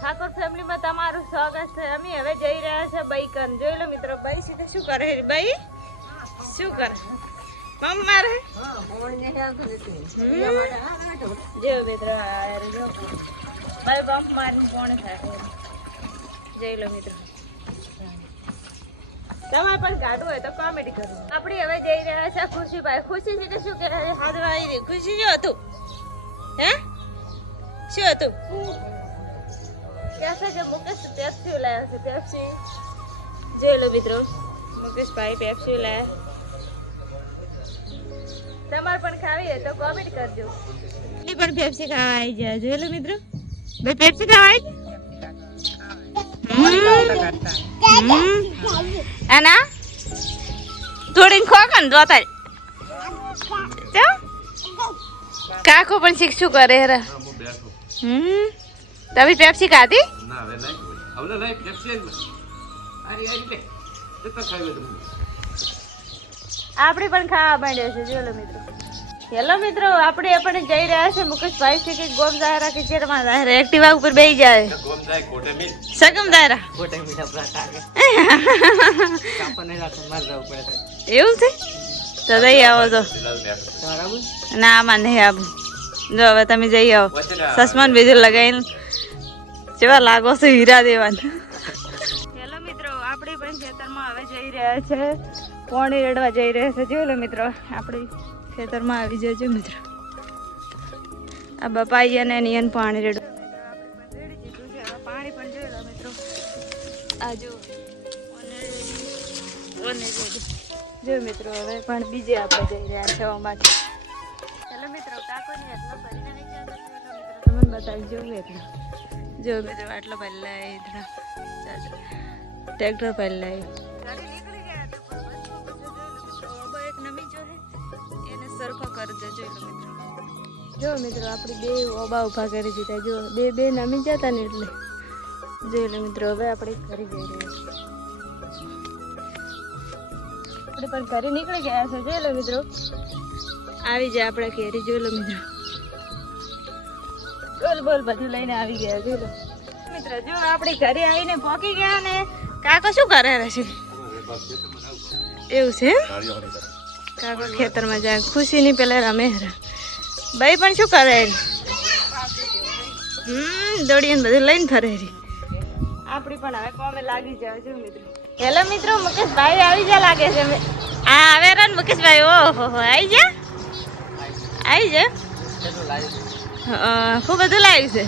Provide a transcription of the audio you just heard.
ઠાકોર ફેમિલીમાં તમારું સ્વાગત છે. અમે હવે જઈ રહ્યા છે બૈકન. જોઈ લો મિત્રો બાઈ સીધે શું કરે છે? બાઈ શું કરે? પંપ મારે જો મિત્રો રે બાઈ પંપ મારીને કોણે થાય? જઈ લો તમારે પણ ગાડું હોય તો કોમેડી કરું. આપણે હવે જઈ રહ્યા છે ખુશીભાઈ. ખુશી છે શું કે હાથ આવી ખુશી શું હતું? હે? શું હતું? કહેશે કે મુકેશ પેપ્સી લાવ્યા છે પેપ્સી જોઈ લો મિત્રો. મુકેશભાઈ પેપ્સી લાયા. તમારે પણ ખાવી હોય તો કોમેન્ટ કરજો. એટલી પણ પેપ્સી ખાવા આવી જાય જોઈ લો મિત્રો. ભાઈ પેપ્સી ખાવા આવી આના થોડી ખોખા ને જોતા કાકો પણ શીખશું કરે હેરા. હમ. તમે પેપ્સી ખાધી? ના હવે નહીં હવે નહીં પેપ્સી જ આરી આરી લે. જતો ખાઈ લે આપણે પણ ખાવા માંડ્યા છે જોલો મિત્રો. હેલો મિત્રો આપણે પણ જઈ રહ્યા છે મુકેશભાઈ છે કે ગોમ દાયરા કે ચેરમાં દાયરા એક્ટિવા ઉપર બેસી જાય. ગોમ જાય કોટે મિલ? સગમ દાયરા ખોટે મીઠા પ્રકાર કાપને રાખો માર જવું પડે એવું છે? તો જઈ આવો તો. ના માં નહીં આવું. જો હવે તમે જઈ આવો. સસમાન બીજું લગાવીને જેવા લાગો છો હીરા દેવાન. હેલો મિત્રો, આપણે પણ ખેતરમાં હવે જઈ રહ્યા છે. પોણી રેડવા જઈ રહ્યા છે. જોયેલો મિત્રો, આપણે ખેતરમાં આવી જજો મિત્રો. આ બપાઈ અને નિયન પાણી રેડવા. પાણી પણ જોયેલો મિત્રો. આ જો જો મિત્રો, હવે પણ બીજે આપણે જઈ રહ્યા છે અમારે. બતાવી જોવું એટલો. જો મિત્રો આટલો પહેલા એટલો. ટ્રેક્ટર પહેલા સરખો કરજો જોઈ મિત્રો. જો મિત્રો આપણે બે ઓબા ઊભા કરી દીધા. જો બે બે નમી જતા ને એટલે. જોઈ લો મિત્રો હવે આપણે ઘરે જઈ રહ્યા છીએ. આપણે પણ ઘરે નીકળી ગયા છે જોઈ લો મિત્રો. આવી જાય આપણે ઘેરી જોઈ લો મિત્રો. બોલ બોલ બધું લઈને આવી ગયા જોઈ મિત્ર જો આપણે ઘરે આવીને પહોંચી ગયા ને કાકો શું કરે છે? એવું છે? કાકો ખેતરમાં જાય ખુશીની પેલા રમે ભાઈ પણ શું કરે? હમ દોડીને બધું લઈને ફરે આપણી પણ હવે કોમે લાગી જાય છે મિત્રો. હેલો મિત્રો મુકેશભાઈ આવી જા લાગે છે. આ આવે રે મુકેશભાઈ ઓહો હો આવી જા આવી જા હા, ખૂબ બધું લાવ્યું છે.